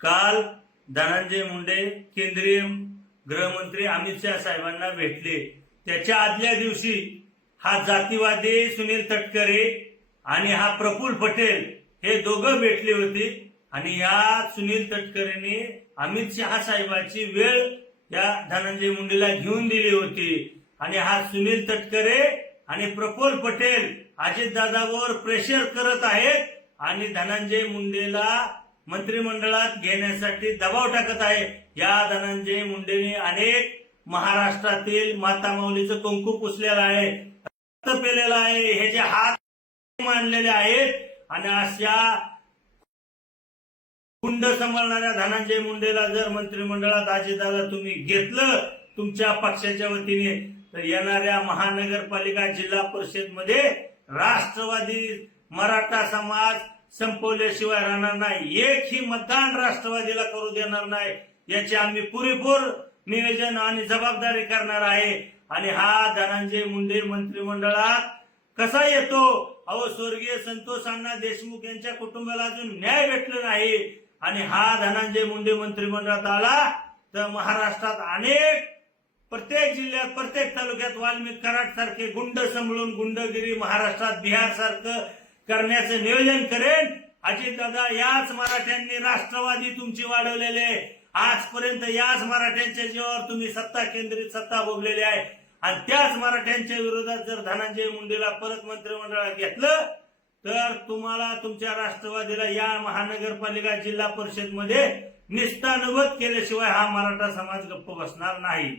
काल धनंजय मुंडे केंद्रीय गृहमंत्री अमित शाह साहेबांना भेटले। त्याच्या आदल्या दिवशी हा जातीवादी सुनील तटकरे आणि हा प्रफुल्ल पटेल हे दोघं भेटले होते आणि या सुनील तटकरेने अमित शहा साहेबांची वेळ या धनंजय मुंडेला घेऊन दिली होती आणि हा सुनील तटकरे आणि प्रफुल्ल पटेल अजितदादावर प्रेशर करत आहेत आणि धनंजय मुंडेला मंत्रिमंडळात घेण्यासाठी दबाव टाकत आहे। या धनंजय मुंडेने अनेक महाराष्ट्रातील माता माऊलीचं कुंकू पुसलेलं आहे, रक्त पेलेलं आहे, ह्याचे हात मानलेले आहेत आणि अशा गुंड सांभाळणाऱ्या धनंजय मुंडेला जर मंत्रिमंडळात अजितदादा तुम्ही घेतलं तुमच्या पक्षाच्या वतीने तर येणाऱ्या महानगरपालिका जिल्हा परिषद मध्ये राष्ट्रवादी मराठा समाज संपवल्याशिवाय राहणार नाही। एकही मतदान राष्ट्रवादीला करू देणार नाही, याची आम्ही पुरेपूर नियोजन आणि जबाबदारी करणार आहे। आणि हा धनंजय मुंडे मंत्रिमंडळात कसा येतो? अहो, स्वर्गीय संतोष अण्णा देशमुख यांच्या कुटुंबाला अजून न्याय भेटला नाही आणि हा धनंजय मुंडे मंत्रिमंडळात आला तर महाराष्ट्रात अनेक प्रत्येक जिल्ह्यात प्रत्येक तालुक्यात वाल्मिक कराड सारखे गुंड सांभाळून गुंडगिरी महाराष्ट्रात बिहार सारखं करण्याचं नियोजन करेन। अजितदादा, याच मराठ्यांनी राष्ट्रवादी तुमची वाढवलेले आहे, आजपर्यंत याच मराठ्यांच्या जीवावर तुम्ही सत्ता केंद्रित सत्ता भोगलेली आहे आणि त्याच मराठ्यांच्या विरोधात जर धनंजय मुंडेला परत मंत्रिमंडळात घेतलं तर तुम्हाला तुमच्या राष्ट्रवादीला या महानगरपालिका जिल्हा परिषद मध्ये निष्ठानवत केल्याशिवाय हा मराठा समाज गप्प बसणार नाही।